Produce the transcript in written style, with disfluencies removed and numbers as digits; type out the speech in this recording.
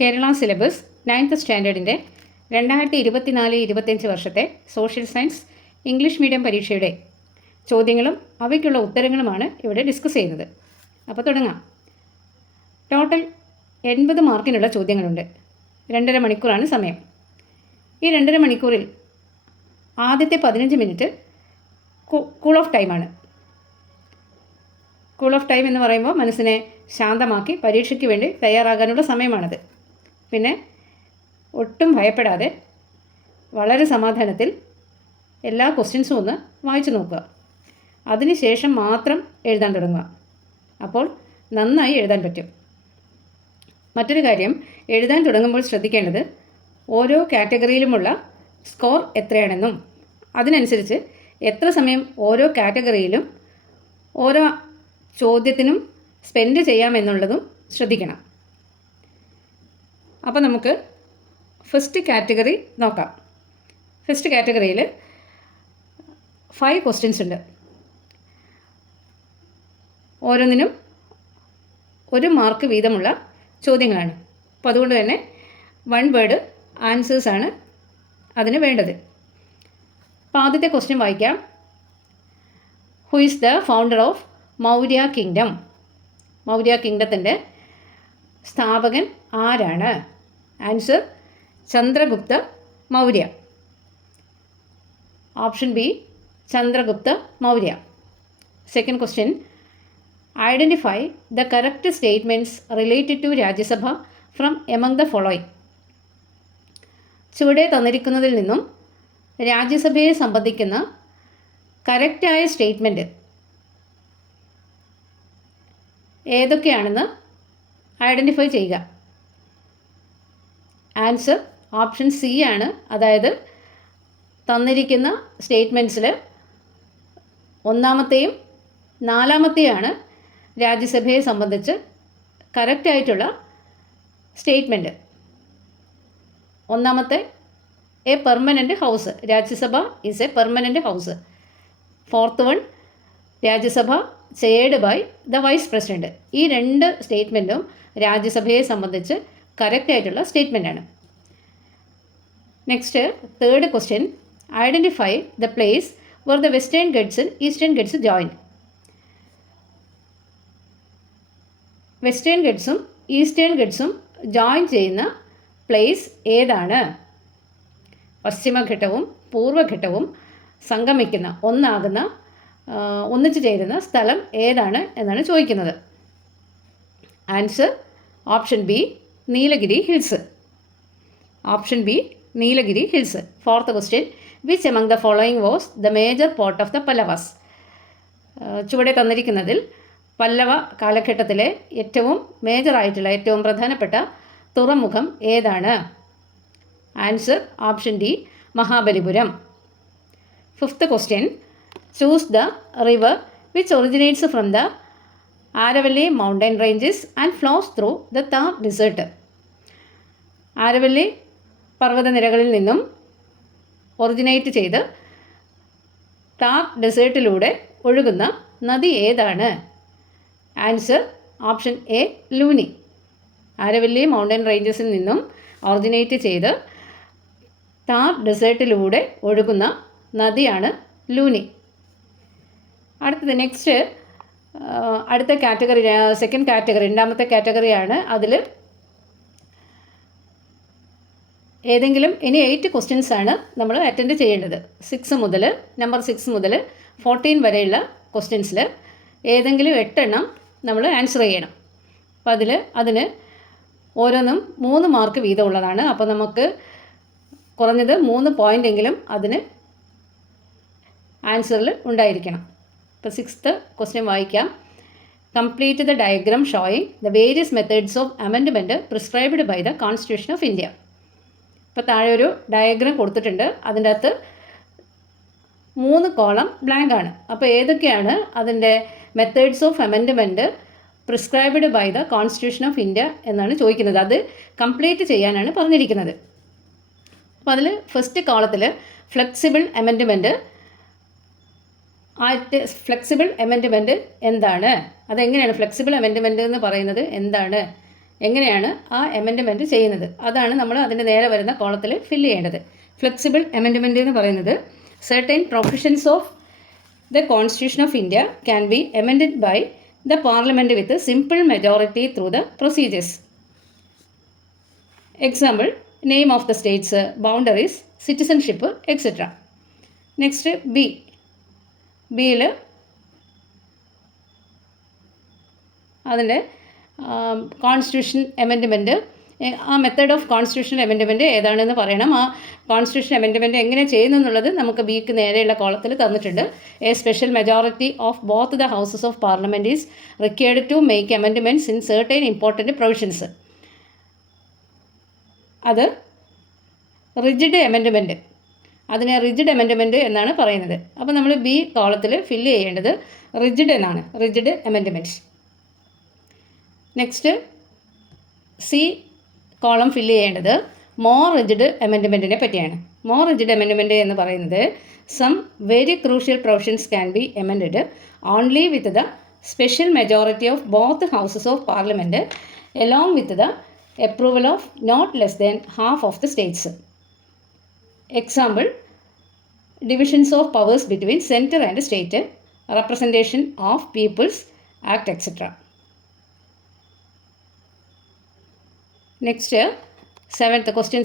Kerala syllabus 9th സ്റ്റാൻഡേർഡിൻ്റെ 2024-25 വർഷത്തെ social science English medium പരീക്ഷയുടെ ചോദ്യങ്ങളും അവയ്ക്കുള്ള ഉത്തരങ്ങളുമാണ് ഇവിടെ ഡിസ്കസ് ചെയ്യുന്നത്. അപ്പോൾ തുടങ്ങാം. ടോട്ടൽ 80 മാർക്കിനുള്ള ചോദ്യങ്ങളുണ്ട്. 2.5 മണിക്കൂറാണ് സമയം. ഈ 2.5 മണിക്കൂറിൽ ആദ്യത്തെ 15 മിനിറ്റ് കൂൾ ഓഫ് ടൈമാണ്. കൂൾ ഓഫ് ടൈം എന്ന് പറയുമ്പോൾ മനസ്സിനെ ശാന്തമാക്കി പരീക്ഷയ്ക്ക് വേണ്ടി തയ്യാറാകാനുള്ള സമയമാണത്. പിന്നെ ഒട്ടും ഭയപ്പെടാതെ വളരെ സമാധാനത്തിൽ എല്ലാ ക്വസ്റ്റ്യൻസും ഒന്ന് വായിച്ചു നോക്കുക. അതിനുശേഷം മാത്രം എഴുതാൻ തുടങ്ങുക. അപ്പോൾ നന്നായി എഴുതാൻ പറ്റും. മറ്റൊരു കാര്യം, എഴുതാൻ തുടങ്ങുമ്പോൾ ശ്രദ്ധിക്കേണ്ടത് ഓരോ കാറ്റഗറിയിലുമുള്ള സ്കോർ എത്രയാണെന്നും അതിനനുസരിച്ച് എത്ര സമയം ഓരോ കാറ്റഗറിയിലും ഓരോ ചോദ്യത്തിനും സ്പെൻഡ് ചെയ്യാമെന്നുള്ളതും ശ്രദ്ധിക്കണം. അപ്പോൾ നമുക്ക് ഫസ്റ്റ് കാറ്റഗറി നോക്കാം. ഫസ്റ്റ് കാറ്റഗറിയിൽ 5 ക്വസ്റ്റ്യൻസ് ഉണ്ട്. ഓരോന്നിനും 1 മാർക്ക് വീതമുള്ള ചോദ്യങ്ങളാണ്. അപ്പോൾ അതുകൊണ്ട് തന്നെ 1 വേർഡ് ആൻസേഴ്സാണ് അതിന് വേണ്ടത്. അപ്പോൾ ആദ്യത്തെ ക്വസ്റ്റ്യൻ വായിക്കാം. Who is the founder of Maurya kingdom? Maurya കിങ്ഡത്തിൻ്റെ സ്ഥാപകൻ ആരാണ്? Answer Chandragupta Maurya. Option B Chandragupta Maurya. Second question, identify the correct statements related to Rajya Sabha from among the following. ചുവടെ തന്നിരിക്കുന്നതിൽ നിന്നും രാജ്യസഭയെ സംബന്ധിക്കുന്ന കറക്റ്റായ സ്റ്റേറ്റ്മെൻറ്റ് ഏതൊക്കെയാണെന്ന് ഐഡൻറ്റിഫൈ ചെയ്യുക. ആൻസർ ഓപ്ഷൻ സി ആണ്. അതായത് തന്നിരിക്കുന്ന സ്റ്റേറ്റ്മെൻറ്റ്സിൽ 1ാമത്തെയും 4ാമത്തെയാണ് രാജ്യസഭയെ സംബന്ധിച്ച് കറക്റ്റായിട്ടുള്ള സ്റ്റേറ്റ്മെൻറ്റ്. 1ാമത്തെ a permanent house. Rajya Sabha is a permanent house. 4th one, Rajya Sabha chaired by the vice president. ഈ 2 സ്റ്റേറ്റ്മെൻറ്റും രാജ്യസഭയെ സംബന്ധിച്ച് കറക്റ്റായിട്ടുള്ള സ്റ്റേറ്റ്മെൻറ്റാണ്. Next, third question, identify the place where the western ghats and eastern ghats join. Western ഗഡ്സും ഈസ്റ്റേൺ ഗഡ്സും join ചെയ്യുന്ന place ഏതാണ്? പശ്ചിമഘട്ടവും പൂർവ്വഘട്ടവും സംഗമിക്കുന്ന ഒന്നിച്ചു ചേരുന്ന സ്ഥലം ഏതാണ് എന്നാണ് ചോദിക്കുന്നത്. Answer option B Nilgiri hills. Option B Nilgiri hills. 4th question, which among the following was the major port of the Pallavas. ചുവടെ തന്നിരിക്കുന്നതിൽ പല്ലവ കാലഘട്ടത്തിലെ ഏറ്റവും മേജറായിട്ടുള്ള ഏറ്റവും പ്രധാനപ്പെട്ട തുറമുഖം ഏതാണ്? Answer option D Mahabalipuram. 5th question, choose the river which originates from the Aravalli mountain ranges and flows through the Thar desert. Aravalli പർവ്വതനിരകളിൽ നിന്നും originate ചെയ്ത് താർ ഡെസേർട്ടിലൂടെ ഒഴുകുന്ന നദി ഏതാണ്? Answer option A Luni. Aravalli mountain റേഞ്ചസിൽ നിന്നും ഒറിജിനേറ്റ് ചെയ്ത് താർ ഡെസേർട്ടിലൂടെ ഒഴുകുന്ന നദിയാണ് ലൂനി. അടുത്തത് നെക്സ്റ്റ്, അടുത്ത കാറ്റഗറി സെക്കൻഡ് കാറ്റഗറി 2ാമത്തെ കാറ്റഗറിയാണ്. അതിൽ ഏതെങ്കിലും ഇനി 8 ക്വസ്റ്റ്യൻസ് ആണ് നമ്മൾ അറ്റൻഡ് ചെയ്യേണ്ടത്. നമ്പർ 6 മുതൽ 14 വരെയുള്ള ക്വസ്റ്റ്യൻസിൽ ഏതെങ്കിലും 8 എണ്ണം നമ്മൾ ആൻസർ ചെയ്യണം. അപ്പോൾ അതിന് ഓരോന്നും 3 മാർക്ക് വീതമുള്ളതാണ്. അപ്പോൾ നമുക്ക് കുറഞ്ഞത് 3 പോയിൻ്റെങ്കിലും അതിന് ആൻസറിൽ ഉണ്ടായിരിക്കണം. ഇപ്പോൾ 6th ക്വസ്റ്റ്യൻ വായിക്കാം. Complete the diagram showing the various methods of amendment prescribed by the constitution of India. ഇപ്പോൾ താഴെ ഒരു ഡയഗ്രാം കൊടുത്തിട്ടുണ്ട്. അതിൻ്റെ അകത്ത് 3 കോളം ബ്ലാങ്ക് ആണ്. അപ്പോൾ ഏതൊക്കെയാണ് അതിൻ്റെ methods of amendment prescribed by the constitution of India എന്നാണ് ചോദിക്കുന്നത്. അത് കംപ്ലീറ്റ് ചെയ്യാനാണ് പറഞ്ഞിരിക്കുന്നത്. അപ്പോൾ അതിൽ ഫസ്റ്റ് കോളത്തിൽ ഫ്ലെക്സിബിൾ അമെൻഡ്മെൻറ്റ് ഫ്ലെക്സിബിൾ അമെൻഡ്മെൻറ്റ് എന്താണ്? അതെങ്ങനെയാണ് ഫ്ലെക്സിബിൾ അമെൻഡ്മെൻറ്റ് എന്ന് പറയുന്നത് എന്താണ് എങ്ങനെയാണ് ആ അമെൻഡ്മെൻറ്റ് ചെയ്യുന്നത്, അതാണ് നമ്മൾ അതിൻ്റെ നേരെ വരുന്ന കോളത്തിൽ ഫില്ല് ചെയ്യേണ്ടത്. ഫ്ലെക്സിബിൾ അമെൻഡ്മെൻറ്റ് എന്ന് പറയുന്നത് certain provisions of the Constitution of India can be amended by the Parliament with a simple majority through the procedures. Example, name of the states, boundaries, citizenship, etc. Next, ബിയിൽ അതിൻ്റെ constitution amendment, ആ method of constitution amendment ഏതാണെന്ന് പറയണം. ആ constitution amendment എങ്ങനെ ചെയ്യുന്നു എന്നുള്ളത് നമുക്ക് ബിക്ക് നേരെയുള്ള കോളത്തിൽ തന്നിട്ടുണ്ട്. A special majority of both the houses of parliament is required to make amendments in certain important provisions. അത് റിജിഡ് അമെൻഡ്മെൻറ്റ്, അതിനെ റിജിഡ് അമെൻഡ്മെൻറ്റ് എന്നാണ് പറയുന്നത്. അപ്പോൾ നമ്മൾ ബി കോളത്തിൽ ഫില്ല് ചെയ്യേണ്ടത് റിജിഡ് എന്നാണ്, rigid amendments. Next C column fill ചെയ്യേണ്ടത് മോർ റിജിഡ് അമെൻഡ്മെൻറ്റിനെ പറ്റിയാണ്. മോർ റിജിഡ് അമെൻഡ്മെൻറ്റ് എന്ന് പറയുന്നത് some very crucial provisions can be amended only with the special majority of both houses of parliament along with the approval of not less than half of the states. Example, divisions of powers between centre and state, representation of peoples act, etcetera. Next, 7th question.